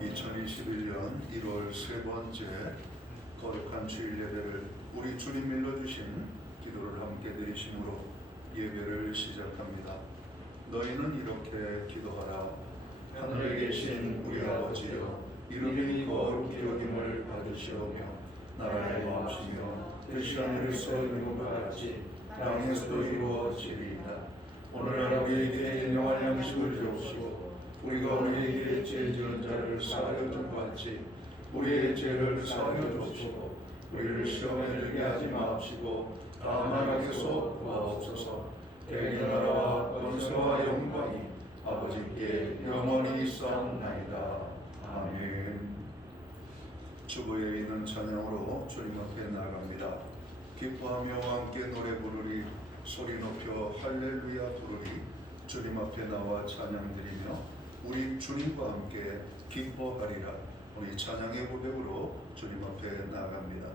2021년 1월 세 번째 거룩한 주일 예배를 우리 주님 밀어주신 기도를 함께 드리심으로 예배를 시작합니다. 너희는 이렇게 기도하라. 하늘에 계신 우리 아버지여, 이름이 거룩히 여김을 받으시오며 나라의 마음이시며 뜻이 하늘에서 이루어진 것 같이 땅에서도 이루어지리이다. 오늘날 우리에게 일용할 양식을 주옵시고 우리가 우리에게 죄 지은 자를 사하여 준 것 같이 우리의 죄를 사하여 주옵시고 우리를 시험에 들게 하지 마옵시고 다만 악에서 구하옵소서. 대개 나라와 권세와 영광이 아버지께 영원히 있사옵나이다. 아멘. 주보에 있는 찬양으로 주님 앞에 나아갑니다. 기뻐하며 함께 노래 부르리, 소리 높여 할렐루야 부르리. 주님 앞에 나와 찬양드리며 우리 주님과 함께 기뻐하리라. 우리 찬양의 고백으로 주님 앞에 나아갑니다.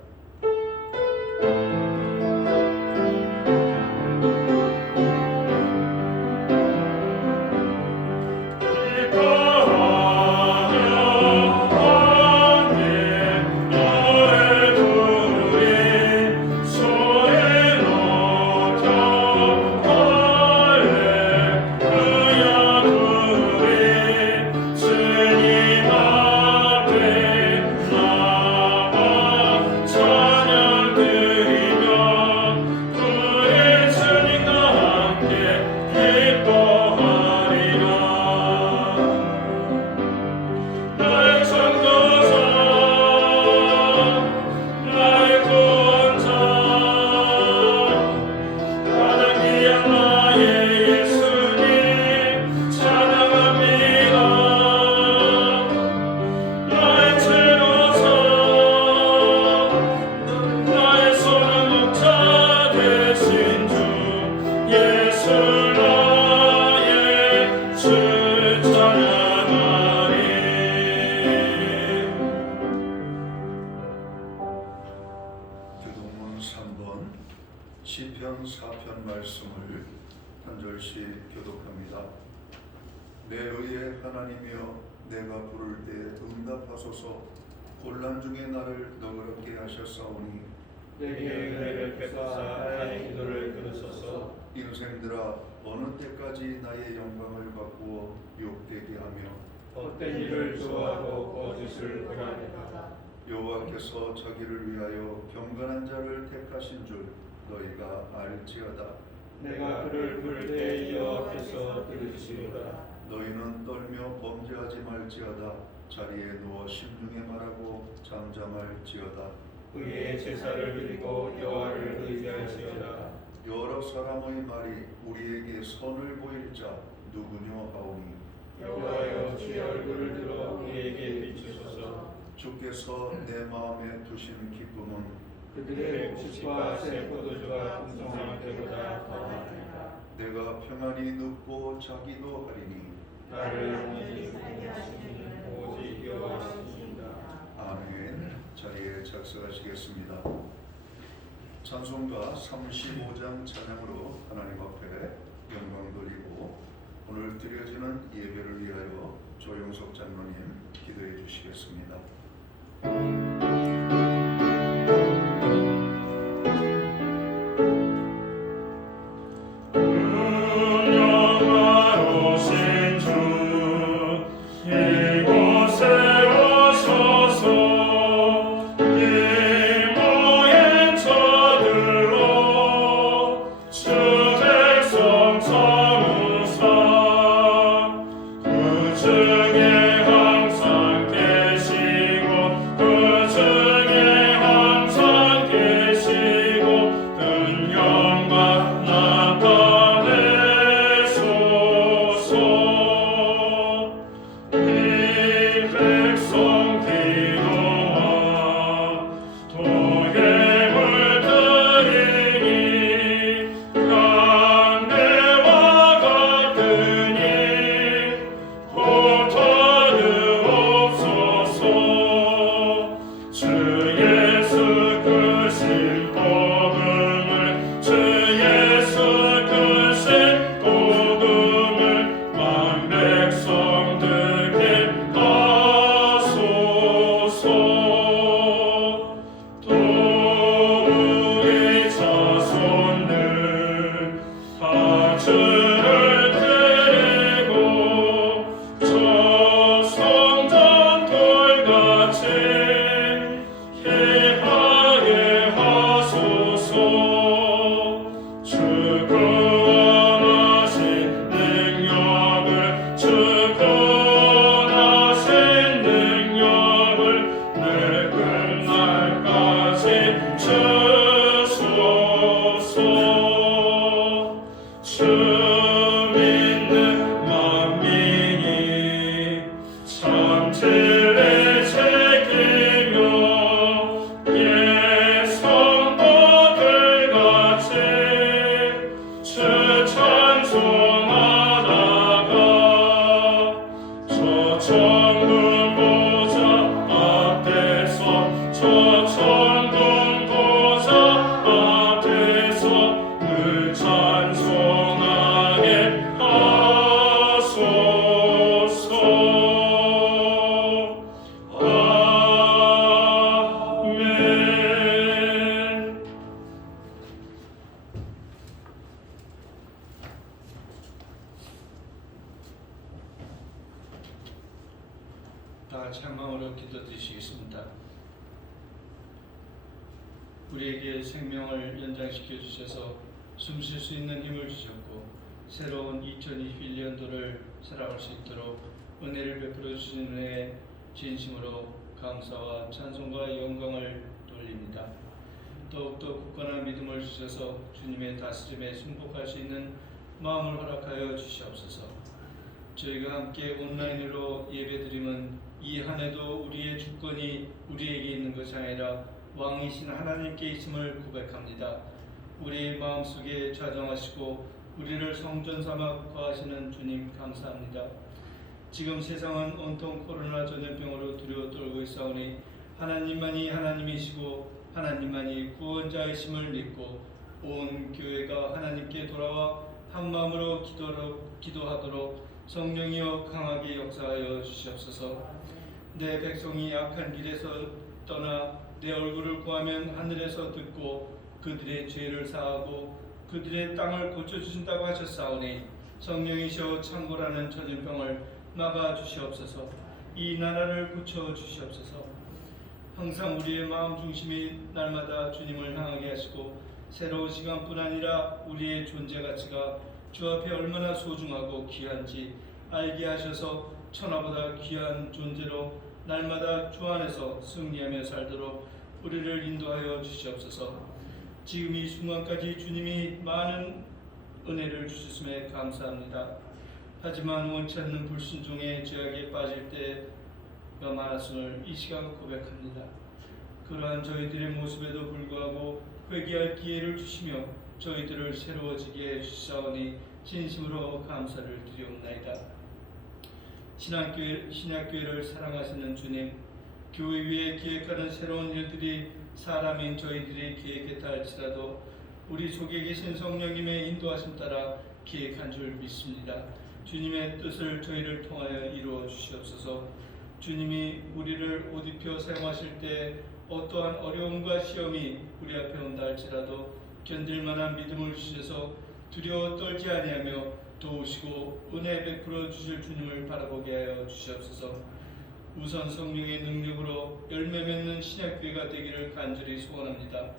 시편 4편 말씀을 한 절씩 교독합니다. 내 의의 하나님이여, 내가 부를 때 응답하소서. 곤란 중에 나를 너그럽게 하셨사오니 내게 은혜를 베푸사 나의 기도를 들으소서. 인생들아, 어느 때까지 나의 영광을 바꾸어 욕되게 하며 헛된 일을 좋아하고 거짓을 고라니까. 여호와께서 자기를 위하여 경건한 자를 택하신 줄 너희가 알지어다. 내가 그를 부를 때 여호와께서 들으시리로다. 너희는 떨며 범죄하지 말지어다. 자리에 누워 심중에 말하고 잠잠할지어다. 의의 제사를 드리고 여호와를 의지할지어다. 여러 사람의 말이 우리에게 선을 보일 자 누구뇨 하오니 여호와여, 주의 얼굴을 들어 우리에게 비추소서. 주께서 내 마음에 두신 기쁨은 그들의 곡식과 새 포도주가 풍성할 때보다 더하니라. 내가 평안히 눕고 자기도 하리니 나를 영원히 살게 하시는 오직 여호와시니이다. 아멘. 자리에 작성하시겠습니다. 찬송가 35장 찬양으로 하나님 앞에 영광 돌리고 오늘 드려지는 예배를 위하여 조영석 장로님 기도해 주시겠습니다. 그 중에 항상 계시고 그 다 같이 한 마음으로 기도드리시겠습니다. 우리에게 생명을 연장시켜 주셔서 숨 쉴 수 있는 힘을 주셨고 새로운 2021년도를 살아갈 수 있도록 은혜를 베풀어 주신 은혜에 진심으로 감사와 찬송과 영광을 돌립니다. 더욱더 굳건한 믿음을 주셔서 주님의 다스림에 승복할 수 있는 마음을 허락하여 주시옵소서. 저희가 함께 온라인으로 예배드림은 이 한 해도 우리의 주권이 우리에게 있는 것이 아니라 왕이신 하나님께 있음을 고백합니다. 우리의 마음속에 좌정하시고 우리를 성전 삼아 거하시는 주님 감사합니다. 지금 세상은 온통 코로나 전염병으로 두려워 떨고 있사오니 하나님만이 하나님이시고 하나님만이 구원자이심을 믿고 온 교회가 하나님께 돌아와 한 마음으로 기도하도록 성령이여 강하게 역사하여 주시옵소서. 내 백성이 악한 길에서 떠나 내 얼굴을 구하면 하늘에서 듣고 그들의 죄를 사하고 그들의 땅을 고쳐주신다고 하셨사오니 성령이시여 창고라는 전염병을 막아주시옵소서. 이 나라를 고쳐주시옵소서. 항상 우리의 마음 중심이 날마다 주님을 향하게 하시고 새로운 시간뿐 아니라 우리의 존재 가치가 주 앞에 얼마나 소중하고 귀한지 알게 하셔서 천하보다 귀한 존재로 날마다 주 안에서 승리하며 살도록 우리를 인도하여 주시옵소서. 지금 이 순간까지 주님이 많은 은혜를 주셨음에 감사합니다. 하지만 원치 않는 불순종의 죄악에 빠질 때가 많았음을 이 시간 고백합니다. 그러한 저희들의 모습에도 불구하고 회개할 기회를 주시며 저희들을 새로워지게 해주시사오니 진심으로 감사를 드리옵나이다. 신약교회를 사랑하시는 주님, 교회 위에 기획하는 새로운 일들이 사람인 저희들이 기획했다 할지라도 우리 속에 계신 성령님의 인도하심 따라 기획한 줄 믿습니다. 주님의 뜻을 저희를 통하여 이루어 주시옵소서. 주님이 우리를 옷 입혀 사용하실 때 어떠한 어려움과 시험이 우리 앞에 온다 할지라도 견딜 만한 믿음을 주셔서 두려워 떨지 아니하며 도우시고 은혜 베풀어 주실 주님을 바라보게 하여 주시옵소서. 우선 성령의 능력으로 열매 맺는 신약교회가 되기를 간절히 소원합니다.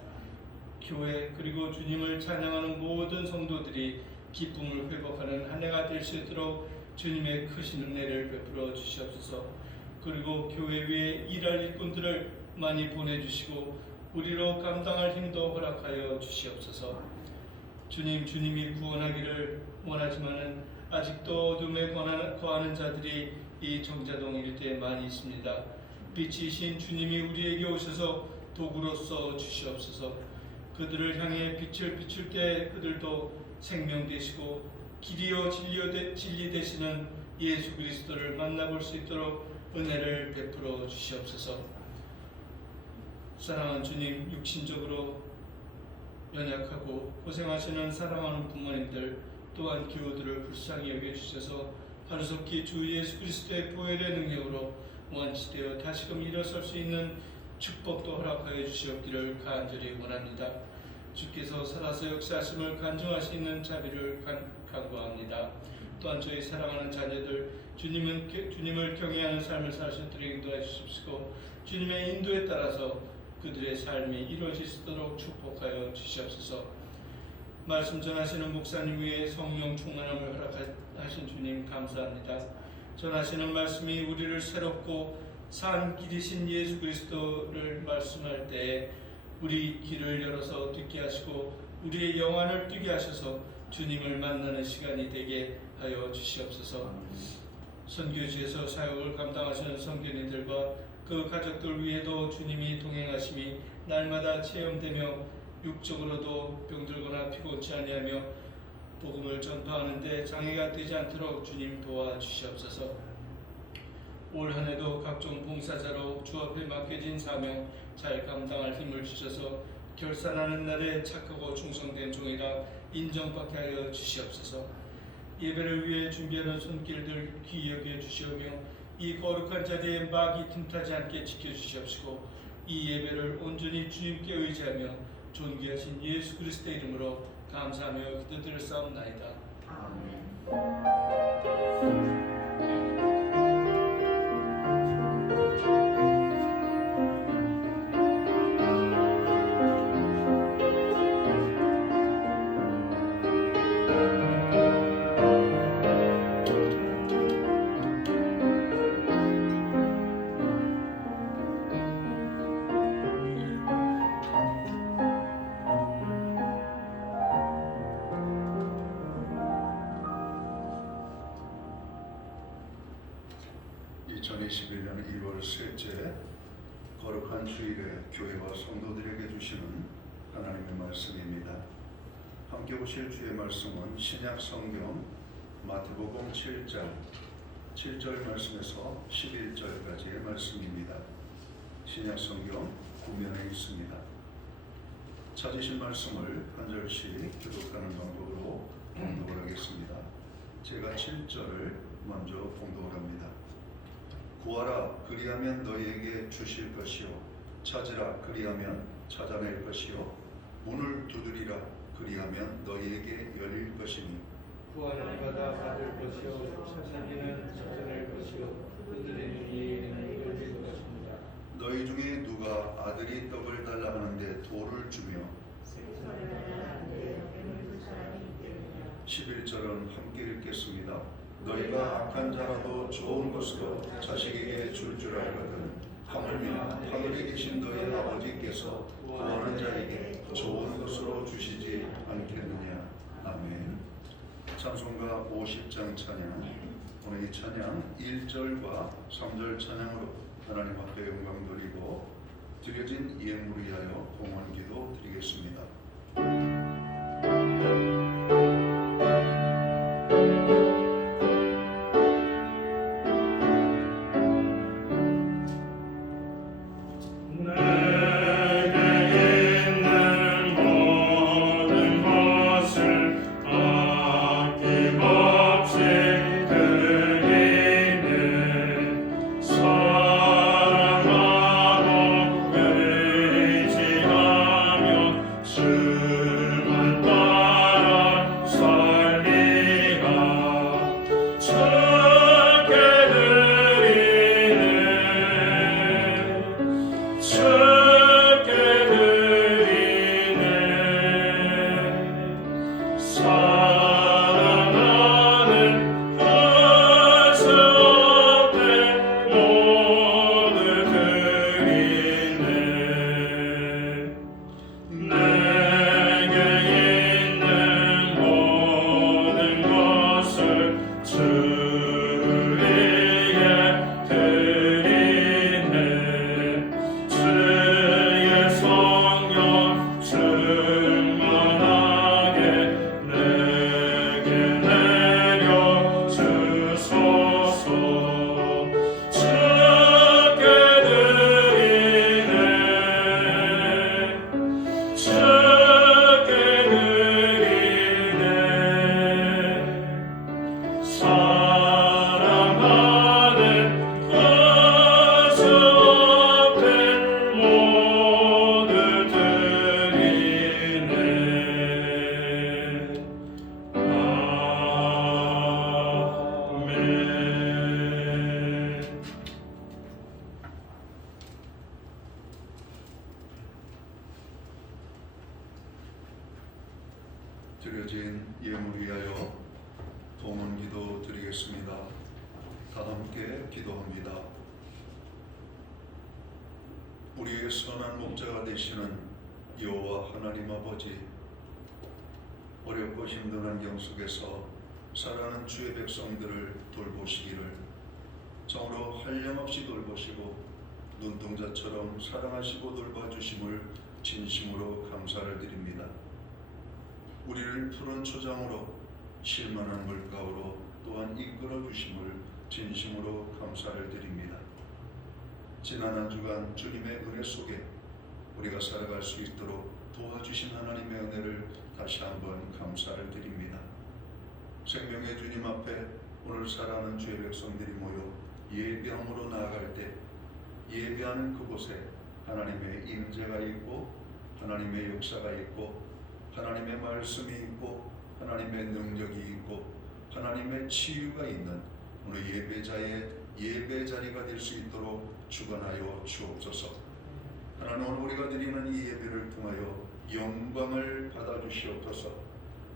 교회 그리고 주님을 찬양하는 모든 성도들이 기쁨을 회복하는 한 해가 될 수 있도록 주님의 크신 은혜를 베풀어 주시옵소서. 그리고 교회 위에 일할 일꾼들을 많이 보내주시고 우리로 감당할 힘도 허락하여 주시옵소서. 주님이 구원하기를 원하지만은 아직도 어둠에 거하는 자들이 이 정자동 일대에 많이 있습니다. 빛이신 주님이 우리에게 오셔서 도구로서 주시옵소서. 그들을 향해 빛을 비출 때 그들도 생명 되시고 길이요 진리 되시는 예수 그리스도를 만나볼 수 있도록 은혜를 베풀어 주시옵소서. 사랑하는 주님, 육신적으로 연약하고 고생하시는 사랑하는 부모님들 또한 기호들을 불쌍히 여겨주셔서 하루속히 주 예수 그리스도의 보혈의 능력으로 원치되어 다시금 일어설 수 있는 축복도 허락하여 주시옵기를 간절히 원합니다. 주께서 살아서 역사하심을 간증할 수 있는 자비를 간구합니다. 또한 저희 사랑하는 자녀들 주님을 경외하는 삶을 살 수 있도록 인도해 주십시오. 주님의 인도에 따라서 그들의 삶이 이루어질 수 있도록 축복하여 주시옵소서. 말씀 전하시는 목사님 위에 성령 충만함을 허락하신 주님 감사합니다. 전하시는 말씀이 우리를 새롭고 산 길이신 예수 그리스도를 말씀할 때 우리 귀를 열어서 듣게 하시고 우리의 영안을 뜨게 하셔서 주님을 만나는 시간이 되게 하여 주시옵소서. 선교지에서 사역을 감당하시는 선교인들과 그 가족들 위에도 주님이 동행하심이 날마다 체험되며 육적으로도 병들거나 피곤치 아니하며 복음을 전파하는 데 장애가 되지 않도록 주님 도와주시옵소서. 올 한 해도 각종 봉사자로 주 앞에 맡겨진 사명 잘 감당할 힘을 주셔서 결산하는 날에 착하고 충성된 종이라 인정받게 하여 주시옵소서. 예배를 위해 준비하는 손길들 귀히 여겨 주시오며 이 거룩한 자리에 막이 틈타지 않게 지켜주시옵시고 이 예배를 온전히 주님께 의지하며 존귀하신 예수 그리스도의 이름으로 감사하며 기도드렸사옵나이다. 아멘. 2021년 1월 셋째 거룩한 주일에 교회와 성도들에게 주시는 하나님의 말씀입니다. 함께 보실 주의 말씀은 신약 성경 마태복음 7장 7절 말씀에서 11절까지의 말씀입니다. 신약 성경 구면에 있습니다. 찾으신 말씀을 한 절씩 교독하는 방법으로 봉독을 하겠습니다. 제가 7절을 먼저 봉독을 합니다. 구하라 그리하면 너희에게 주실 것이요 찾으라 그리하면 찾아낼 것이요 문을 두드리라 그리하면 너희에게 열릴 것이니 구하는 이마다 받을 것이요 찾으기는 찾아낼 것이요 두드리는 이에게는 열릴 것입니다. 너희 중에 누가 아들이 떡을 달라 하는데 돌을 주며 11절은 함께 읽겠습니다. 너희가 악한 자라도 좋은 것으로 자식에게 줄 줄 알거든 하물며 하늘에 계신 너희 아버지께서 구하는 자에게 좋은 것으로 주시지 않겠느냐. 아멘. 찬송가 50장 찬양. 오늘 이 찬양 1절과 3절 찬양으로 하나님 앞에 영광 돌리고 드려진 예물을 위하여 봉헌기도 드리겠습니다. 드려진 예물 위하여 봉헌기도 드리겠습니다. 다 함께 기도합니다. 우리의 선한 목자가 되시는 여호와 하나님 아버지, 어렵고 힘든 환경 속에서 살아가는 주의 백성들을 돌보시기를 정으로 한량없이 돌보시고 눈동자처럼 사랑하시고 돌봐주심을 진심으로 감사를 드립니다. 우리를 푸른 초장으로 실만한 물가로 또한 이끌어 주심을 진심으로 감사를 드립니다. 지난 한 주간 주님의 은혜 속에 우리가 살아갈 수 있도록 도와주신 하나님의 은혜를 다시 한번 감사를 드립니다. 생명의 주님 앞에 오늘 살아가는 주의 백성들이 모여 예배함으로 나아갈 때 예배하는 그곳에 하나님의 임재가 있고 하나님의 역사가 있고 하나님의 말씀이 있고 하나님의 능력이 있고 하나님의 치유가 있는 오늘 예배자의 예배 자리가 될 수 있도록 주관하여 주옵소서. 하나님, 오늘 우리가 드리는 이 예배를 통하여 영광을 받아주시옵소서.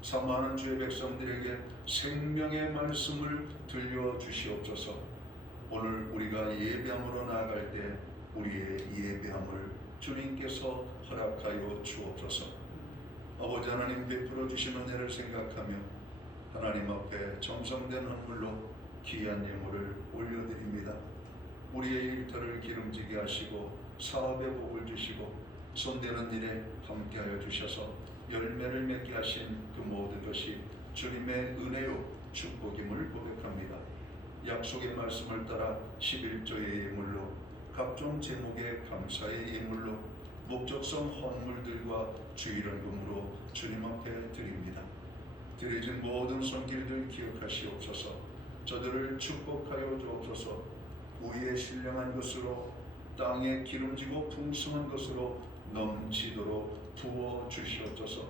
사모하는 주의 백성들에게 생명의 말씀을 들려주시옵소서. 오늘 우리가 예배함으로 나아갈 때 우리의 예배함을 주님께서 허락하여 주옵소서. 아버지 하나님, 베풀어 주신 은혜를 생각하며 하나님 앞에 정성된 헌물로 귀한 예물을 올려드립니다. 우리의 일터를 기름지게 하시고 사업의 복을 주시고 손대는 일에 함께하여 주셔서 열매를 맺게 하신 그 모든 것이 주님의 은혜요 축복임을 고백합니다. 약속의 말씀을 따라 11조의 예물로 각종 제목의 감사의 예물로 목적성 헌물들과 주일헌금으로 주님 앞에 드립니다. 드려진 모든 손길들 기억하시옵소서. 저들을 축복하여 주옵소서. 우리의 신령한 것으로 땅에 기름지고 풍성한 것으로 넘치도록 부어 주시옵소서.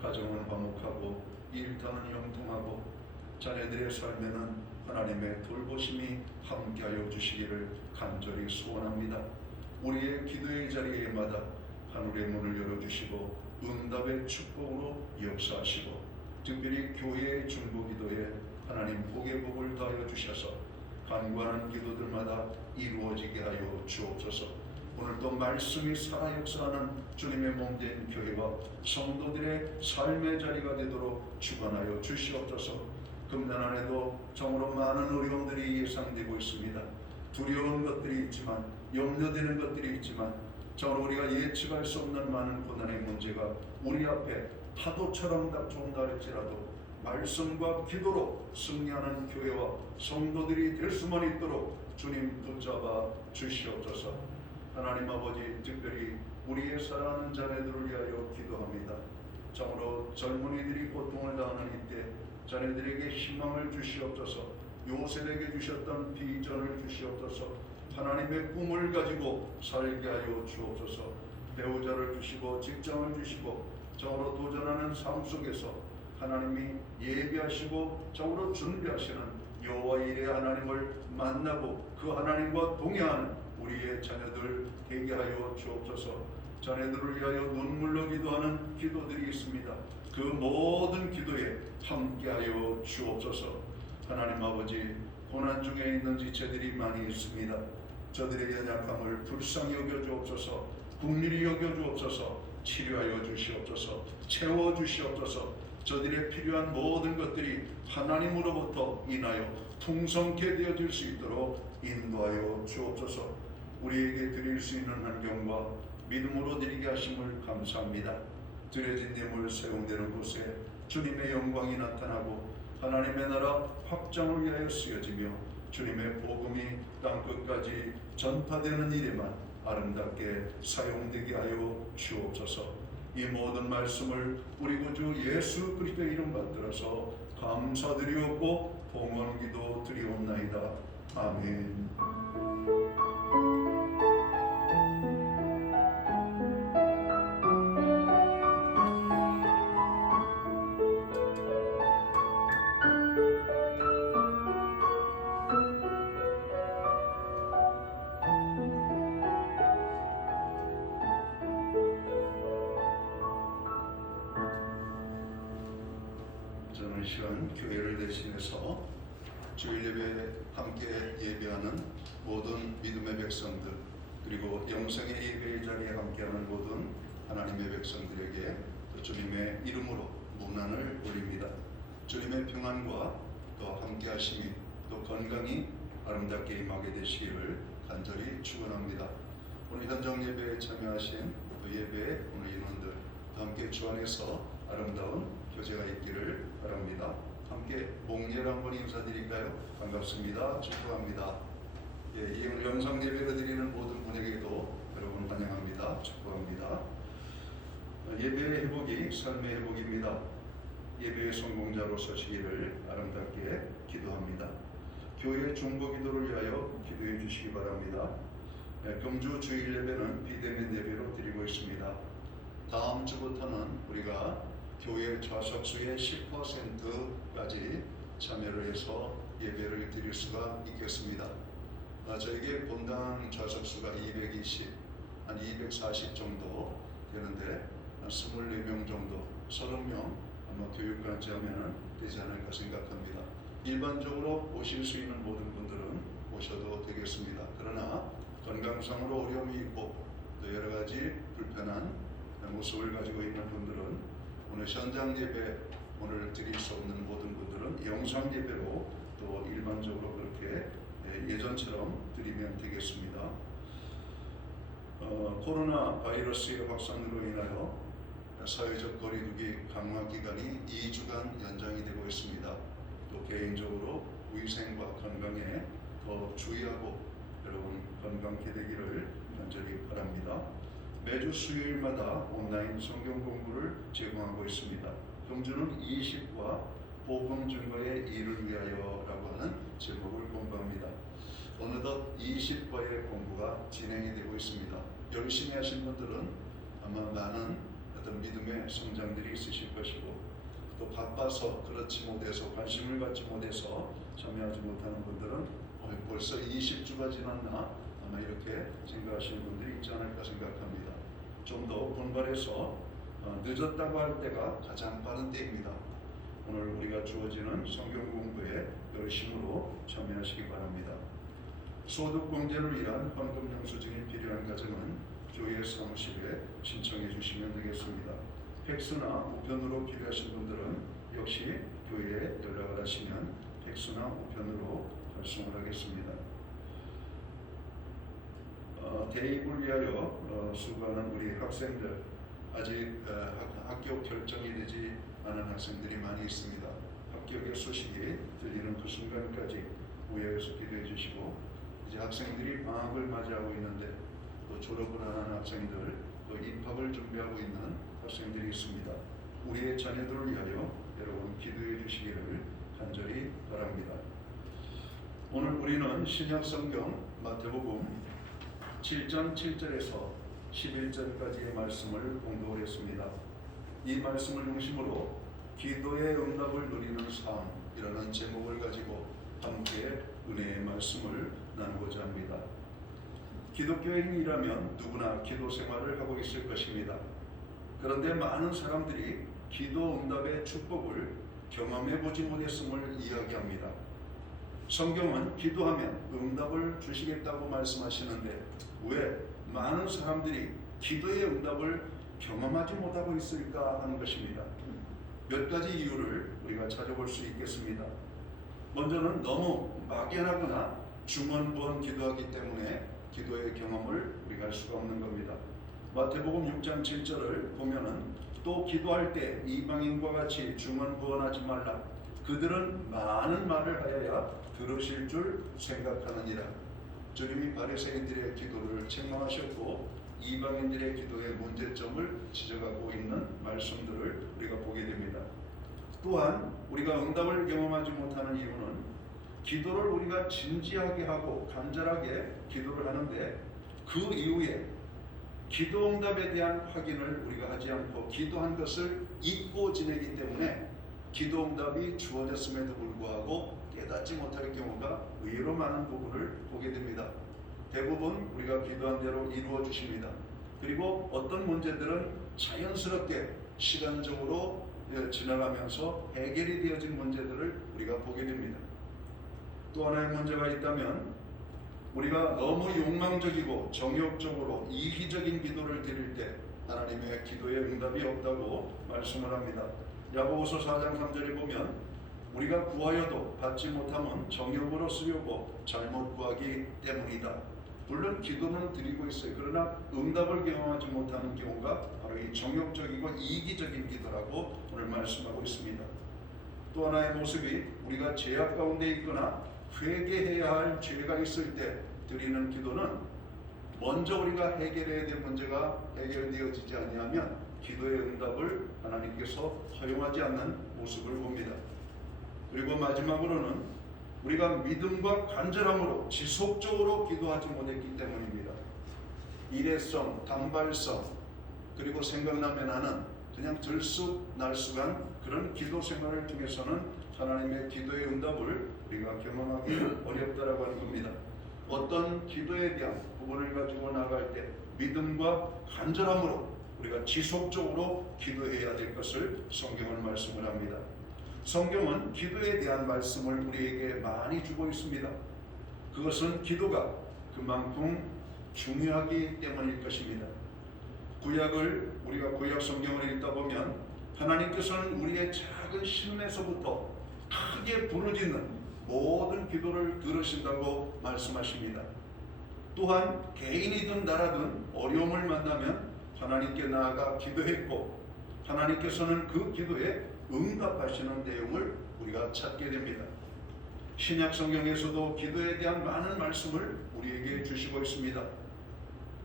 가정은 화목하고 일터는 영통하고 자녀들의 삶에는 하나님의 돌보심이 함께하여 주시기를 간절히 소원합니다. 우리의 기도의 자리에마다 하늘의 문을 열어주시고 응답의 축복으로 역사하시고 특별히 교회의 중보기도에 하나님 복의 복을 더하여 주셔서 간구하는 기도들마다 이루어지게 하여 주옵소서. 오늘도 말씀이 살아 역사하는 주님의 몸된 교회와 성도들의 삶의 자리가 되도록 주관하여 주시옵소서. 금년 안에도 정으로 많은 어려움들이 예상되고 있습니다. 두려운 것들이 있지만 염려되는 것들이 있지만 정으로 우리가 예측할 수 없는 많은 고난의 문제가 우리 앞에 파도처럼 닥쳐온다 할지라도 말씀과 기도로 승리하는 교회와 성도들이 될 수만 있도록 주님 붙잡아 주시옵소서. 하나님 아버지, 특별히 우리의 사랑하는 자녀들을 위하여 기도합니다. 정으로 젊은이들이 고통을 당하는 이때 자녀들에게 희망을 주시옵소서. 요셉에게 주셨던 비전을 주시옵소서. 하나님의 꿈을 가지고 살게 하여 주옵소서. 배우자를 주시고 직장을 주시고 정으로 도전하는 삶 속에서 하나님이 예비하시고 정으로 준비하시는 여호와 일의 하나님을 만나고 그 하나님과 동행하는 우리의 자녀들 되게 하여 주옵소서. 자녀들을 위하여 눈물로 기도하는 기도들이 있습니다. 그 모든 기도에 함께하여 주옵소서. 하나님 아버지, 고난 중에 있는 지체들이 많이 있습니다. 저들의 연약함을 불쌍히 여겨 주옵소서. 긍휼히 여겨 주옵소서. 치료하여 주시옵소서. 채워 주시옵소서. 저들의 필요한 모든 것들이 하나님으로부터 인하여 풍성케 되어질 수 있도록 인도하여 주옵소서. 우리에게 드릴 수 있는 환경과 믿음으로 드리게 하심을 감사합니다. 드려진 예물 세움되는 곳에 주님의 영광이 나타나고 하나님의 나라 확장을 위하여 쓰여지며 주님의 복음이 땅끝까지 전파되는 일에만 아름답게 사용되게 하여 주옵소서. 이 모든 말씀을 우리 구주 예수 그리스도의 이름 받들어서 감사드리옵고 봉헌기도 드리옵나이다. 아멘. 저는 시간 교회를 대신해서 주일 예배에 함께 예배하는 모든 믿음의 백성들, 그리고 영성의 예배의 자리에 함께하는 모든 하나님의 백성들에게 주님의 이름으로 문안을 올립니다. 주님의 평안과 또 함께하심이 또 건강이 아름답게 임하게 되시기를 간절히 축원합니다. 오늘 현장 예배에 참여하신 또 예배의 오늘 인원들 함께 주 안에서 아름다운 교제가 있기를 바랍니다. 함께 목례를 한번 인사드릴까요? 반갑습니다. 축복합니다. 이 오늘 영상 예배를 드리는 모든 분에게도 여러분 환영합니다. 축복합니다. 예배의 회복이 삶의 회복입니다. 예배의 성공자로 서시기를 아름답게 기도합니다. 교회 중보기도를 위하여 기도해 주시기 바랍니다. 금주 주일 예배는 비대면 예배로 드리고 있습니다. 다음 주부터는 우리가 교회 좌석수의 10%까지 참여를 해서 예배를 드릴 수가 있겠습니다. 저에게 본당 좌석수가 220, 한 240 정도 되는데 24명 정도, 30명 아마 교육까지 하면 되지 않을까 생각합니다. 일반적으로 오실 수 있는 모든 분들은 오셔도 되겠습니다. 그러나 건강상으로 어려움이 있고 또 여러 가지 불편한 모습을 가지고 있는 분들은 오늘 현장 예배 오늘 드릴 수 없는 모든 분들은 영상 예배로 또 일반적으로 그렇게 예전처럼 드리면 되겠습니다. 코로나 바이러스의 확산으로 인하여 사회적 거리두기 강화 기간이 2주간 연장이 되고 있습니다. 또 개인적으로 위생과 건강에 더 주의하고 여러분 건강히 되기를 간절히 바랍니다. 매주 수요일마다 온라인 성경 공부를 제공하고 있습니다. 경주는 20과 복음 증거의 일을 위하여라고 하는 제목을 공부합니다. 어느덧 20과의 공부가 진행이 되고 있습니다. 열심히 하신 분들은 아마 많은 어떤 믿음의 성장들이 있으실 것이고, 또 바빠서 그렇지 못해서 관심을 갖지 못해서 참여하지 못하는 분들은 벌써 20주가 지났나 아마 이렇게 생각하시는 분들이 있지 않을까 생각합니다. 좀 더 분발해서 늦었다고 할 때가 가장 빠른 때입니다. 오늘 우리가 주어지는 성경 공부에 열심으로 참여하시기 바랍니다. 소득 공제를 위한 헌금 영수증이 필요한 가정은 교회 사무실에 신청해 주시면 되겠습니다. 팩스나 우편으로 필요하신 분들은 역시 교회에 연락을 하시면 팩스나 우편으로 발송을 하겠습니다. 대입을 위하여 수고하는 우리 학생들, 아직 합격 결정이 되지 않은 학생들이 많이 있습니다. 합격의 소식이 들리는 그 순간까지 우야해서 기도해 주시고, 이제 학생들이 방학을 맞이하고 있는데 또 졸업을 하는 학생들, 또 입학을 준비하고 있는 학생들이 있습니다. 우리의 자녀들을 위하여 여러분 기도해 주시기를 간절히 바랍니다. 오늘 우리는 신약 성경 마태복음 7장 7절에서 11절까지의 말씀을 공독을 했습니다. 이 말씀을 중심으로 기도의 응답을 누리는 삶이라는 제목을 가지고 함께 은혜의 말씀을 나누고자 합니다. 기독교인이라면 누구나 기도 생활을 하고 있을 것입니다. 그런데 많은 사람들이 기도 응답의 축복을 경험해 보지 못했음을 이야기합니다. 성경은 기도하면 응답을 주시겠다고 말씀하시는데 왜 많은 사람들이 기도의 응답을 경험하지 못하고 있을까 하는 것입니다. 몇 가지 이유를 우리가 찾아볼 수 있겠습니다. 먼저는 너무 막연하거나 중언부언 기도하기 때문에 기도의 경험을 우리가 할 수가 없는 겁니다. 마태복음 6장 7절을 보면은 또 기도할 때 이방인과 같이 중언부언하지 말라. 그들은 많은 말을 하여야 들으실 줄 생각하느니라. 주님이 바리새인들의 기도를 책망하셨고 이방인들의 기도의 문제점을 지적하고 있는 말씀들을 우리가 보게 됩니다. 또한 우리가 응답을 경험하지 못하는 이유는 기도를 우리가 진지하게 하고 간절하게 기도를 하는데 그 이후에 기도 응답에 대한 확인을 우리가 하지 않고 기도한 것을 잊고 지내기 때문에 기도 응답이 주어졌음에도 불구하고 깨닫지 못할 경우가 의외로 많은 부분을 보게 됩니다. 대부분 우리가 기도한 대로 이루어 주십니다. 그리고 어떤 문제들은 자연스럽게 시간적으로 지나가면서 해결이 되어진 문제들을 우리가 보게 됩니다. 또 하나의 문제가 있다면 우리가 너무 욕망적이고 정욕적으로 이기적인 기도를 드릴 때 하나님의 기도에 응답이 없다고 말씀을 합니다. 야고보서 4장 3절에 보면 우리가 구하여도 받지 못하면 정욕으로 쓰려고 잘못 구하기 때문이다. 물론 기도는 드리고 있어요. 그러나 응답을 경험하지 못하는 경우가 바로 이 정욕적이고 이기적인 기도라고 오늘 말씀하고 있습니다. 또 하나의 모습이 우리가 죄악 가운데 있거나 회개해야 할 죄가 있을 때 드리는 기도는 먼저 우리가 해결해야 될 문제가 해결되어지지 아니하면 기도의 응답을 하나님께서 허용하지 않는 모습을 봅니다. 그리고 마지막으로는 우리가 믿음과 간절함으로 지속적으로 기도하지 못했기 때문입니다. 일회성, 단발성, 그리고 생각나면 하는 그냥 들쑥날쑥한 그런 기도 생활을 통해서는 하나님의 기도의 응답을 우리가 경험하기 어렵다라고 하는 겁니다. 어떤 기도에 대한 부분을 가지고 나갈 때 믿음과 간절함으로 우리가 지속적으로 기도해야 될 것을 성경은 말씀을 합니다. 성경은 기도에 대한 말씀을 우리에게 많이 주고 있습니다. 그것은 기도가 그만큼 중요하기 때문일 것입니다. 우리가 구약 성경을 읽다 보면 하나님께서는 우리의 작은 심에서부터 크게 부르짖는 모든 기도를 들으신다고 말씀하십니다. 또한 개인이든 나라든 어려움을 만나면 하나님께 나아가 기도했고 하나님께서는 그 기도에 응답하시는 내용을 우리가 찾게 됩니다. 신약 성경에서도 기도에 대한 많은 말씀을 우리에게 주시고 있습니다.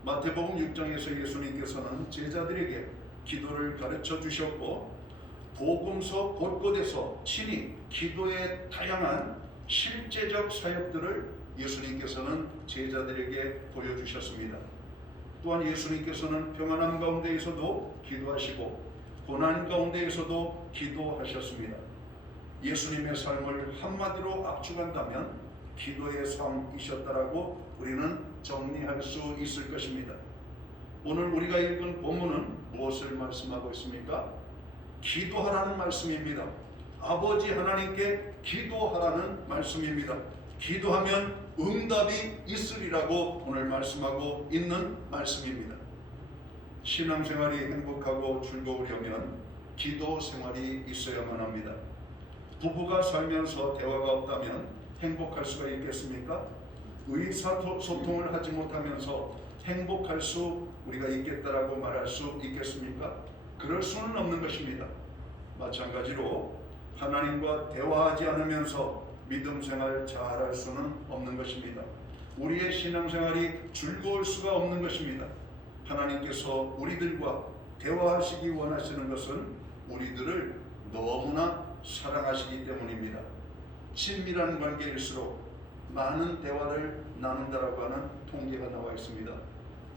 마태복음 6장에서 예수님께서는 제자들에게 기도를 가르쳐 주셨고 복음서 곳곳에서 친히 기도의 다양한 실제적 사역들을 예수님께서는 제자들에게 보여주셨습니다. 또한 예수님께서는 평안함 가운데에서도 기도하시고 고난 가운데에서도 기도하셨습니다. 예수님의 삶을 한마디로 압축한다면 기도의 삶이셨다라고 우리는 정리할 수 있을 것입니다. 오늘 우리가 읽은 본문은 무엇을 말씀하고 있습니까? 기도하라는 말씀입니다. 아버지 하나님께 기도하라는 말씀입니다. 기도하면 응답이 있으리라고 오늘 말씀하고 있는 말씀입니다. 신앙생활이 행복하고 즐거우려면 기도 생활이 있어야만 합니다. 부부가 살면서 대화가 없다면 행복할 수가 있겠습니까? 의사소통을 하지 못하면서 행복할 수 우리가 있겠다라고 말할 수 있겠습니까? 그럴 수는 없는 것입니다. 마찬가지로 하나님과 대화하지 않으면서 믿음 생활 잘할 수는 없는 것입니다. 우리의 신앙생활이 즐거울 수가 없는 것입니다. 하나님께서 우리들과 대화하시기 원하시는 것은 우리들을 너무나 사랑하시기 때문입니다. 친밀한 관계일수록 많은 대화를 나눈다라고 하는 통계가 나와 있습니다.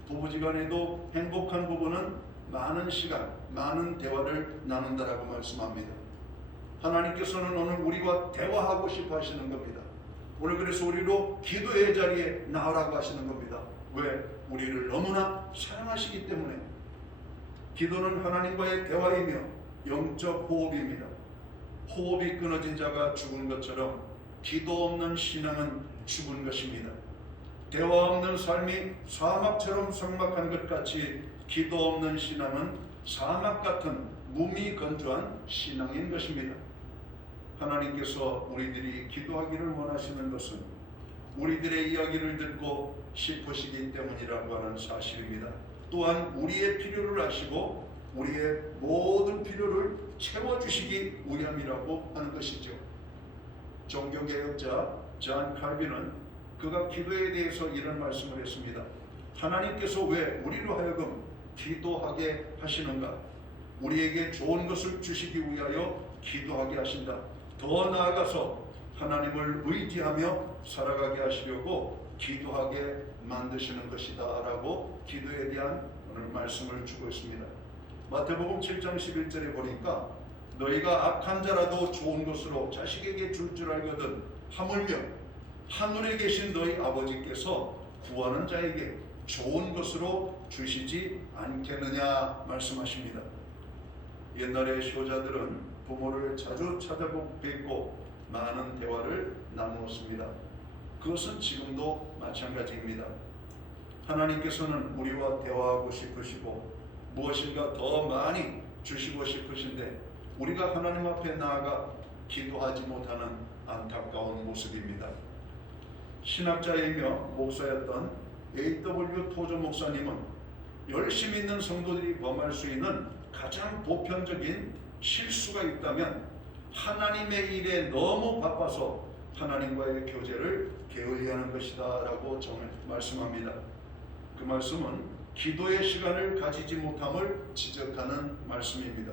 부부지간에도 행복한 부부는 많은 시간, 많은 대화를 나눈다라고 말씀합니다. 하나님께서는 오늘 우리와 대화하고 싶어 하시는 겁니다. 오늘 그래서 우리로 기도의 자리에 나오라고 하시는 겁니다. 왜? 우리를 너무나 사랑하시기 때문에. 기도는 하나님과의 대화이며 영적 호흡입니다. 호흡이 끊어진 자가 죽은 것처럼 기도 없는 신앙은 죽은 것입니다. 대화 없는 삶이 사막처럼 삭막한 것 같이 기도 없는 신앙은 사막 같은 무미건조한 신앙인 것입니다. 하나님께서 우리들이 기도하기를 원하시는 것은 우리들의 이야기를 듣고 싶으시기 때문이라고 하는 사실입니다. 또한 우리의 필요를 아시고 우리의 모든 필요를 채워주시기 위함이라고 하는 것이죠. 종교개혁자 존 칼빈은 그가 기도에 대해서 이런 말씀을 했습니다. 하나님께서 왜 우리로 하여금 기도하게 하시는가? 우리에게 좋은 것을 주시기 위하여 기도하게 하신다. 더 나아가서 하나님을 의지하며 살아가게 하시려고 기도하게 만드시는 것이다 라고 기도에 대한 오늘 말씀을 주고 있습니다. 마태복음 7장 11절에 보니까 너희가 악한 자라도 좋은 것으로 자식에게 줄 줄 알거든 하물며 하늘에 계신 너희 아버지께서 구하는 자에게 좋은 것으로 주시지 않겠느냐 말씀하십니다. 옛날의 효자들은 부모를 자주 찾아뵙고 많은 대화를 나누었습니다. 그것은 지금도 마찬가지입니다. 하나님께서는 우리와 대화하고 싶으시고 무엇인가 더 많이 주시고 싶으신데 우리가 하나님 앞에 나아가 기도하지 못하는 안타까운 모습입니다. 신학자이며 목사였던 A.W. 토저 목사님은 열심히 있는 성도들이 범할 수 있는 가장 보편적인 실수가 있다면 하나님의 일에 너무 바빠서 하나님과의 교제를 게을리하는 것이다 라고 말씀합니다. 그 말씀은 기도의 시간을 가지지 못함을 지적하는 말씀입니다.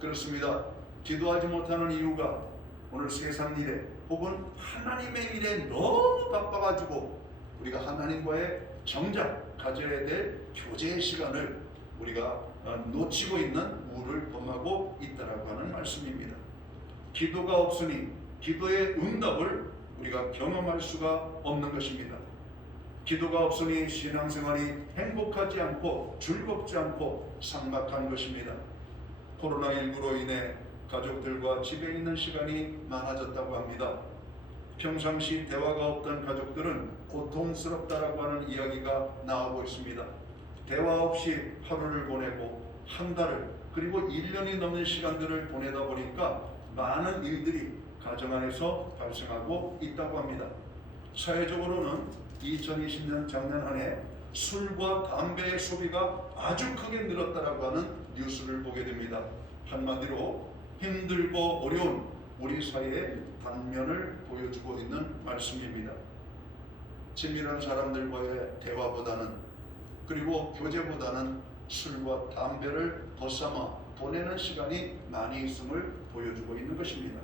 그렇습니다. 기도하지 못하는 이유가 오늘 세상 일에 혹은 하나님의 일에 너무 바빠가지고 우리가 하나님과의 정작 가져야 될 교제의 시간을 우리가 놓치고 있는 우를 범하고 있다라고 하는 말씀입니다. 기도가 없으니 기도의 응답을 우리가 경험할 수가 없는 것입니다. 기도가 없으니 신앙생활이 행복하지 않고 즐겁지 않고 삭막한 것입니다. 코로나19로 인해 가족들과 집에 있는 시간이 많아졌다고 합니다. 평상시 대화가 없던 가족들은 고통스럽다라고 하는 이야기가 나오고 있습니다. 대화 없이 하루를 보내고 한 달을 그리고 1년이 넘는 시간들을 보내다 보니까 많은 일들이 가정 안에서 발생하고 있다고 합니다. 사회적으로는 2020년 작년 한 해 술과 담배의 소비가 아주 크게 늘었다라고 하는 뉴스를 보게 됩니다. 한마디로 힘들고 어려운 우리 사회의 단면을 보여주고 있는 말씀입니다. 친밀한 사람들과의 대화보다는, 그리고 교제보다는 술과 담배를 벗삼아 보내는 시간이 많이 있음을 보여주고 있는 것입니다.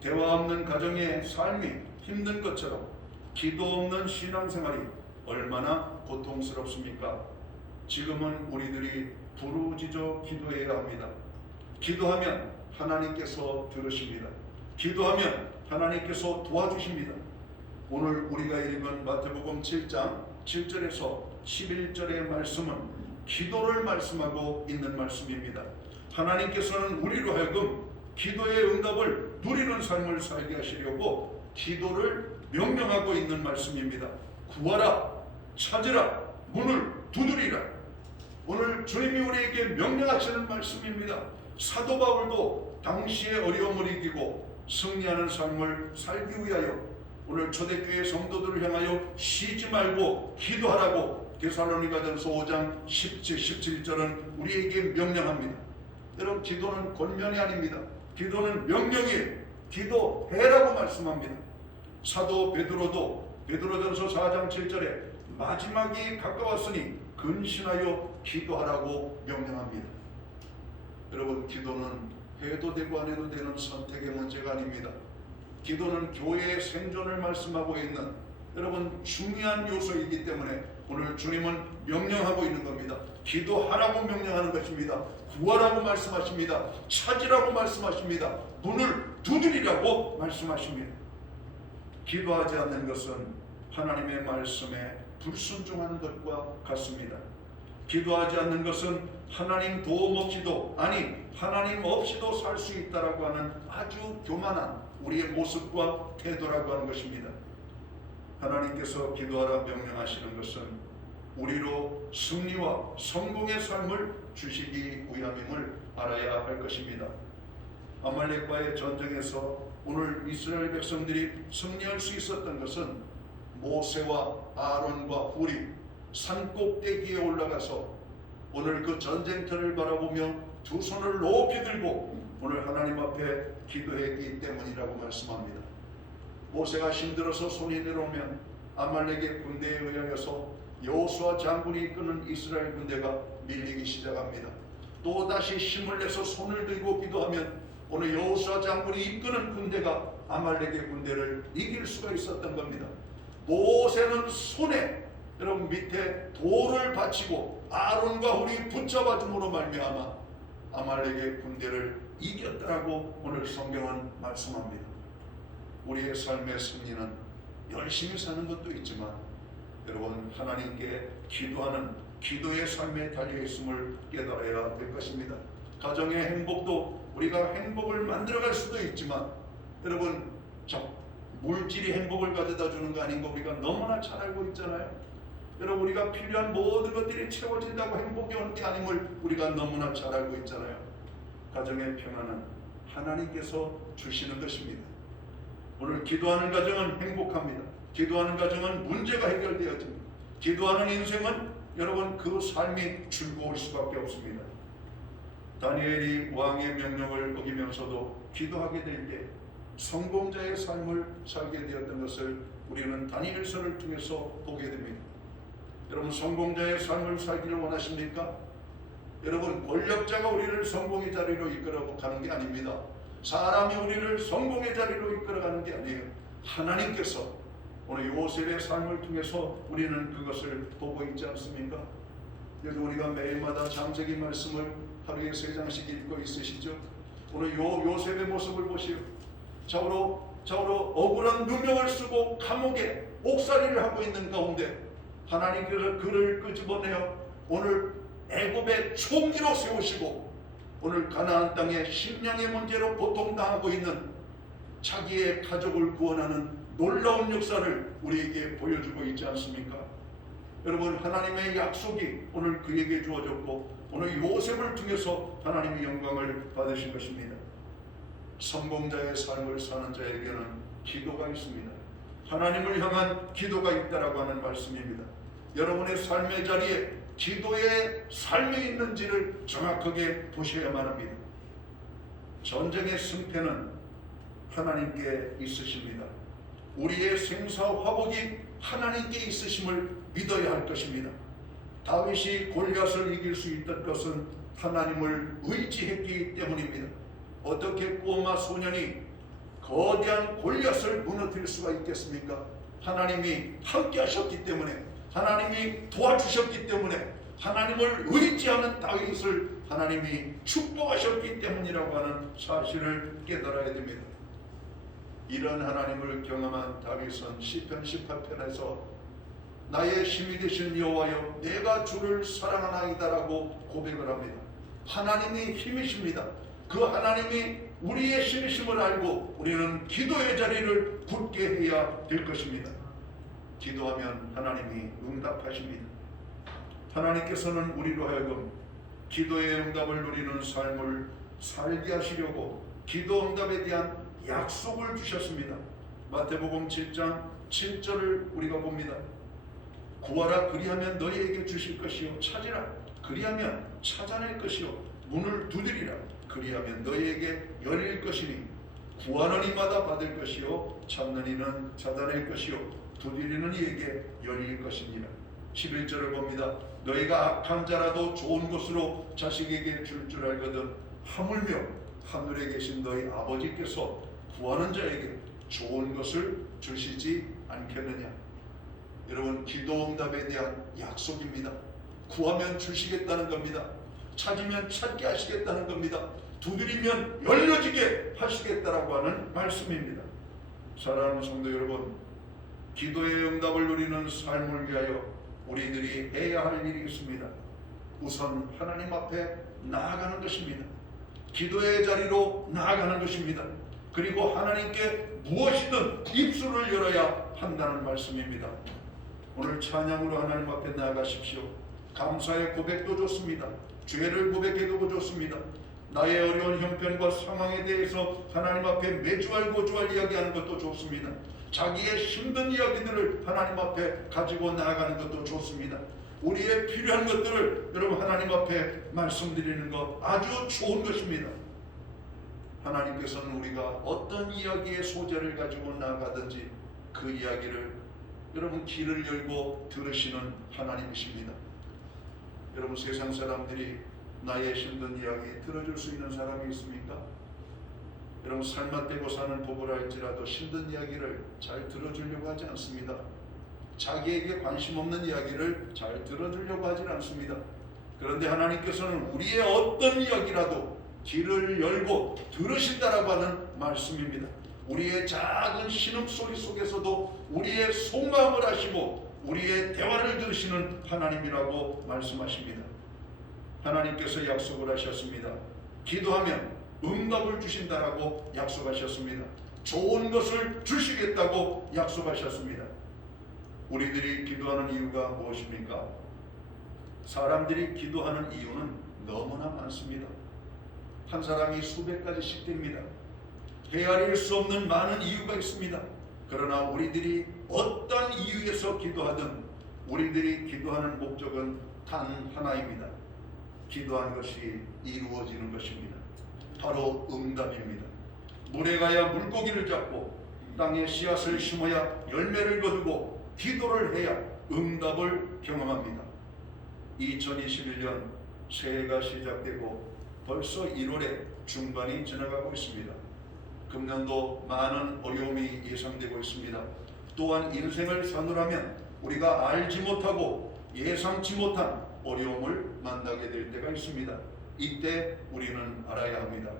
대화 없는 가정의 삶이 힘든 것처럼 기도 없는 신앙생활이 얼마나 고통스럽습니까? 지금은 우리들이 부르짖어 기도해야 합니다. 기도하면 하나님께서 들으십니다. 기도하면 하나님께서 도와주십니다. 오늘 우리가 읽은 마태복음 7장 7절에서 11절의 말씀은 기도를 말씀하고 있는 말씀입니다. 하나님께서는 우리로 하여금 기도의 응답을 누리는 삶을 살게 하시려고 기도를 명령하고 있는 말씀입니다. 구하라, 찾으라, 문을 두드리라. 오늘 주님이 우리에게 명령하시는 말씀입니다. 사도 바울도 당시의 어려움을 이기고 승리하는 삶을 살기 위하여 오늘 초대교회 성도들을 향하여 쉬지 말고 기도하라고 데살로니가전서 5장 17절은 우리에게 명령합니다. 여러분, 기도는 권면이 아닙니다. 기도는 명령이에요. 기도해라고 말씀합니다. 사도 베드로도 베드로전서 4장 7절에 마지막이 가까웠으니 근신하여 기도하라고 명령합니다. 여러분, 기도는 해도 되고 안 해도 되는 선택의 문제가 아닙니다. 기도는 교회의 생존을 말씀하고 있는 여러분 중요한 요소이기 때문에 오늘 주님은 명령하고 있는 겁니다. 기도하라고 명령하는 것입니다. 구하라고 말씀하십니다. 찾으라고 말씀하십니다. 문을 두드리라고 말씀하십니다. 기도하지 않는 것은 하나님의 말씀에 불순종하는 것과 같습니다. 기도하지 않는 것은 하나님 도움 없이도, 아니 하나님 없이도 살 수 있다라고 하는 아주 교만한 우리의 모습과 태도라고 하는 것입니다. 하나님께서 기도하라 명령하시는 것은 우리로 승리와 성공의 삶을 주시기 위함임을 알아야 할 것입니다. 아말렉과의 전쟁에서 오늘 이스라엘 백성들이 승리할 수 있었던 것은 모세와 아론과 훌이 산꼭대기에 올라가서 오늘 그 전쟁터를 바라보며 두 손을 높이 들고 오늘 하나님 앞에 기도했기 때문이라고 말씀합니다. 모세가 힘들어서 손이 내려오면 아말렉의 군대에 의하여서 여호수아 장군이 이끄는 이스라엘 군대가 밀리기 시작합니다. 또다시 힘을 내서 손을 들고 기도하면 오늘 여호수아 장군이 이끄는 군대가 아말렉의 군대를 이길 수가 있었던 겁니다. 모세는 손에 여러분 밑에 돌을 받치고 아론과 훌이 붙잡아 줌으로 말미암아 아말렉의 군대를 이겼다라고 오늘 성경은 말씀합니다. 우리의 삶의 승리는 열심히 사는 것도 있지만 여러분 하나님께 기도하는 기도의 삶에 달려있음을 깨달아야 될 것입니다. 가정의 행복도 우리가 행복을 만들어갈 수도 있지만 여러분 물질이 행복을 가져다 주는 거 아닌 거 우리가 너무나 잘 알고 있잖아요. 여러분 우리가 필요한 모든 것들이 채워진다고 행복이 오는 게 아님을 우리가 너무나 잘 알고 있잖아요. 가정의 평안은 하나님께서 주시는 것입니다. 오늘 기도하는 가정은 행복합니다. 기도하는 가정은 문제가 해결되어집니다. 기도하는 인생은 여러분 그 삶이 즐거울 수밖에 없습니다. 다니엘이 왕의 명령을 어기면서도 기도하게 될 때 성공자의 삶을 살게 되었던 것을 우리는 다니엘서를 통해서 보게 됩니다. 여러분 성공자의 삶을 살기를 원하십니까? 여러분 권력자가 우리를 성공의 자리로 이끌어 가는 게 아닙니다. 사람이 우리를 성공의 자리로 이끌어가는 게 아니에요. 하나님께서 오늘 요셉의 삶을 통해서 우리는 그것을 보고 있지 않습니까? 그래서 우리가 매일마다 창세기 말씀을 하루에 3장씩 읽고 있으시죠? 오늘 요셉의 모습을 보시오. 자고로 억울한 누명을 쓰고 감옥에 옥살이를 하고 있는 가운데 하나님께서 그를 끄집어내어 오늘 애굽의 총리로 세우시고 오늘 가나안 땅의 식량의 문제로 고통당하고 있는 자기의 가족을 구원하는 놀라운 역사를 우리에게 보여주고 있지 않습니까? 여러분 하나님의 약속이 오늘 그에게 주어졌고 오늘 요셉을 통해서 하나님의 영광을 받으신 것입니다. 성공자의 삶을 사는 자에게는 기도가 있습니다. 하나님을 향한 기도가 있다라고 하는 말씀입니다. 여러분의 삶의 자리에 기도의 삶이 있는지를 정확하게 보셔야만 합니다. 전쟁의 승패는 하나님께 있으십니다. 우리의 생사 화복이 하나님께 있으심을 믿어야 할 것입니다. 다윗이 골리앗을 이길 수 있던 것은 하나님을 의지했기 때문입니다. 어떻게 꼬마 소년이 거대한 골리앗을 무너뜨릴 수가 있겠습니까? 하나님이 함께 하셨기 때문에, 하나님이 도와주셨기 때문에, 하나님을 의지하는 다윗을 하나님이 축복하셨기 때문이라고 하는 사실을 깨달아야 됩니다. 이런 하나님을 경험한 다윗은 시편 18편에서 나의 힘이 되신 여호와여 내가 주를 사랑하나이다라고 고백을 합니다. 하나님이 힘이십니다. 그 하나님이 우리의 힘이심을 알고 우리는 기도의 자리를 굳게 해야 될 것입니다. 기도하면 하나님이 응답하십니다. 하나님께서는 우리로 하여금 기도의 응답을 누리는 삶을 살게 하시려고 기도 응답에 대한 약속을 주셨습니다. 마태복음 7장 7절을 우리가 봅니다. 구하라 그리하면 너희에게 주실 것이요 찾으라 그리하면 찾아낼 것이요 문을 두드리라 그리하면 너희에게 열릴 것이니 구하는 이마다 받을 것이요 찾는 이는 찾아낼 것이요 두드리는 이에게 열릴 것이니라. 11절을 봅니다. 너희가 악한 자라도 좋은 것으로 자식에게 줄 줄 알거든 하물며 하늘에 계신 너희 아버지께서 구하는 자에게 좋은 것을 주시지 않겠느냐. 여러분, 기도 응답에 대한 약속입니다. 구하면 주시겠다는 겁니다. 찾으면 찾게 하시겠다는 겁니다. 두드리면 열려지게 하시겠다라고 하는 말씀입니다. 사랑하는 성도 여러분, 기도의 응답을 누리는 삶을 위하여 우리들이 해야 할 일이 있습니다. 우선 하나님 앞에 나아가는 것입니다. 기도의 자리로 나아가는 것입니다. 그리고 하나님께 무엇이든 입술을 열어야 한다는 말씀입니다. 오늘 찬양으로 하나님 앞에 나아가십시오. 감사의 고백도 좋습니다. 죄를 고백해도 좋습니다. 나의 어려운 형편과 상황에 대해서 하나님 앞에 매주알 고주알 이야기하는 것도 좋습니다. 자기의 힘든 이야기들을 하나님 앞에 가지고 나아가는 것도 좋습니다. 우리의 필요한 것들을 여러분 하나님 앞에 말씀드리는 것 아주 좋은 것입니다. 하나님께서는 우리가 어떤 이야기의 소재를 가지고 나아가든지 그 이야기를 여러분 길을 열고 들으시는 하나님이십니다. 여러분, 세상 사람들이 나의 힘든 이야기 들어줄 수 있는 사람이 있습니까? 여러분, 살맛대고 사는 부부라 할지라도 힘든 이야기를 잘 들어주려고 하지 않습니다. 자기에게 관심 없는 이야기를 잘 들어주려고 하지 않습니다. 그런데 하나님께서는 우리의 어떤 이야기라도 길을 열고 들으신다라고 하는 말씀입니다. 우리의 작은 신음소리 속에서도 우리의 속마음을 아시고 우리의 대화를 들으시는 하나님이라고 말씀하십니다. 하나님께서 약속을 하셨습니다. 기도하면 응답을 주신다라고 약속하셨습니다. 좋은 것을 주시겠다고 약속하셨습니다. 우리들이 기도하는 이유가 무엇입니까? 사람들이 기도하는 이유는 너무나 많습니다. 한 사람이 수백 가지씩 됩니다. 헤아릴 수 없는 많은 이유가 있습니다. 그러나 우리들이 어떤 이유에서 기도하든 우리들이 기도하는 목적은 단 하나입니다. 기도한 것이 이루어지는 것입니다. 바로 응답입니다. 물에 가야 물고기를 잡고 땅에 씨앗을 심어야 열매를 거두고 기도를 해야 응답을 경험합니다. 2021년 새해가 시작되고 벌써 1월에 중반이 지나가고 있습니다. 금년도 많은 어려움이 예상되고 있습니다. 또한 인생을 사느라면 우리가 알지 못하고 예상치 못한 어려움을 만나게 될 때가 있습니다. 이때 우리는 알아야 합니다.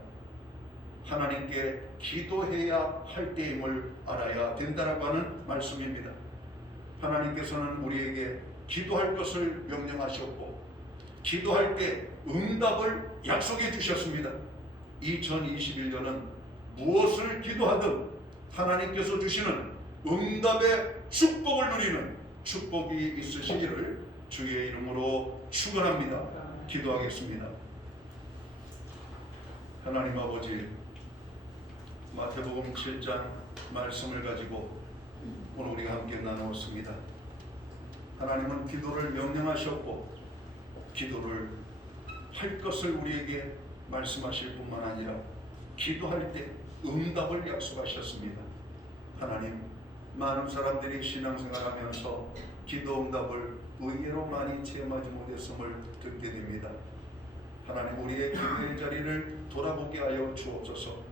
하나님께 기도해야 할 때임을 알아야 된다라고 하는 말씀입니다. 하나님께서는 우리에게 기도할 것을 명령하셨고 기도할 때 응답을 약속해 주셨습니다. 2021년은 무엇을 기도하든 하나님께서 주시는 응답의 축복을 누리는 축복이 있으시기를 주의 이름으로 축원합니다. 기도하겠습니다. 하나님 아버지, 마태복음 7장 말씀을 가지고 오늘 우리가 함께 나누었습니다. 하나님은 기도를 명령하셨고 기도를 할 것을 우리에게 말씀하실 뿐만 아니라 기도할 때 응답을 약속하셨습니다. 하나님, 많은 사람들이 신앙생활하면서 기도 응답을 의외로 많이 체험하지 못했음을 듣게 됩니다. 하나님, 우리의 기도의 자리를 돌아보게 하여 주옵소서.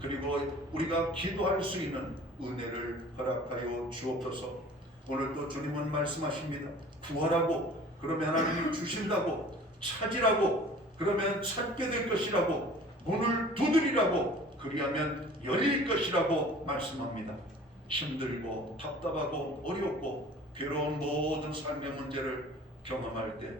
그리고 우리가 기도할 수 있는 은혜를 허락하여 주옵소서. 오늘도 주님은 말씀하십니다. 구하라고 그러면 하나님이 주신다고, 찾으라고 그러면 찾게 될 것이라고, 문을 두드리라고 그리하면 열릴 것이라고 말씀합니다. 힘들고 답답하고 어렵고 괴로운 모든 삶의 문제를 경험할 때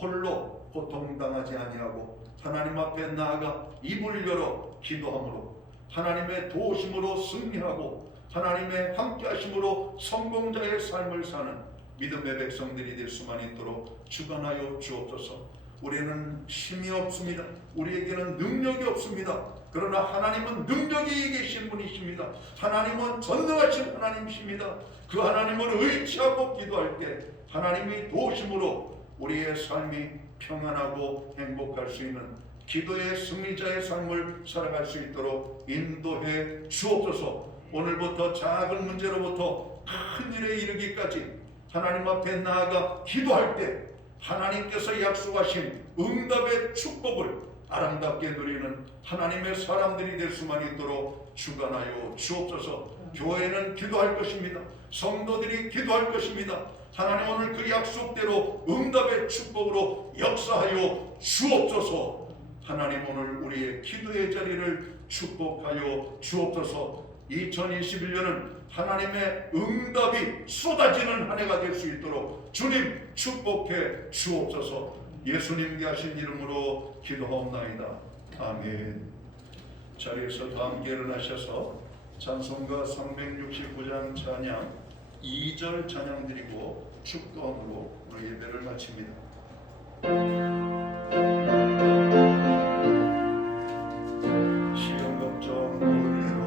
홀로 고통당하지 아니하고 하나님 앞에 나아가 입을 열어 기도함으로 하나님의 도우심으로 승리하고 하나님의 함께하심으로 성공자의 삶을 사는 믿음의 백성들이 될 수만 있도록 주관하여 주옵소서. 우리는 힘이 없습니다. 우리에게는 능력이 없습니다. 그러나 하나님은 능력이 계신 분이십니다. 하나님은 전능하신 하나님이십니다. 그 하나님을 의지하고 기도할 때 하나님이 도우심으로 우리의 삶이 평안하고 행복할 수 있는 기도의 승리자의 삶을 살아갈 수 있도록 인도해 주옵소서. 오늘부터 작은 문제로부터 큰 일에 이르기까지 하나님 앞에 나아가 기도할 때 하나님께서 약속하신 응답의 축복을 아름답게 누리는 하나님의 사람들이 될 수만 있도록 주관하여 주옵소서. 교회는 기도할 것입니다. 성도들이 기도할 것입니다. 하나님, 오늘 그 약속대로 응답의 축복으로 역사하여 주옵소서. 하나님, 오늘 우리의 기도의 자리를 축복하여 주옵소서. 2021년은 하나님의 응답이 쏟아지는 한 해가 될 수 있도록 주님 축복해 주옵소서. 예수님께 하신 이름으로 기도하옵나이다. 아멘. 자리에서 다 함께 일어나셔서 찬송가 369장 찬양 2절 찬양 드리고 축도함으로 오늘 예배를 마칩니다. 시험 걱정 모르리로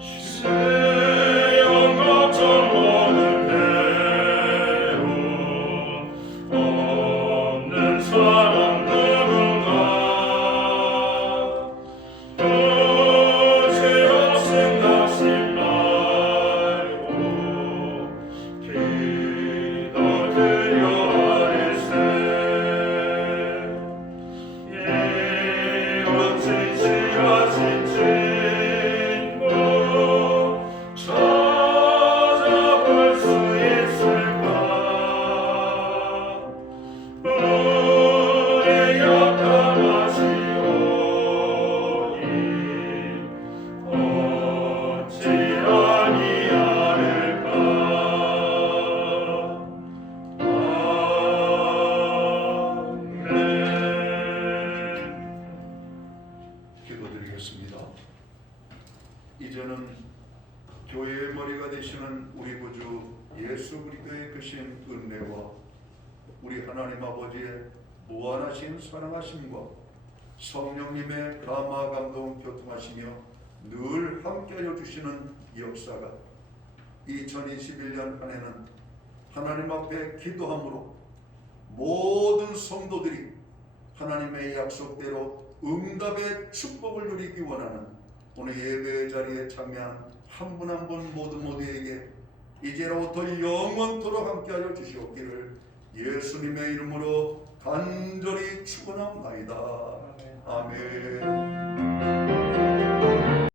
시험 걱정 모르리로 없는 사람 누군가 그지없음 낙심 말고 기도드려 하리세. 이같이 지어진 진보 찾아볼 수 있을까? 우리 역함하시오니 어찌 아니하릴까? 아멘. 기도드리겠습니다. 이제는 교회의 머리가 되시는 우리 구주 예수 그리스도의 크신 은혜와 우리 하나님 아버지의 무한하신 사랑하심과 성령님의 감화 감동 교통하시며 늘 함께하여 주시는 역사가 2021년 한 해는 하나님 앞에 기도함으로 모든 성도들이 하나님의 약속대로 응답의 축복을 누리기 원하는 오늘 예배의 자리에 참여한 한 분 한 분 모두에게 이제로부터 영원토록 함께하여 주시옵기를 예수님의 이름으로 간절히 축원합니다. 아멘.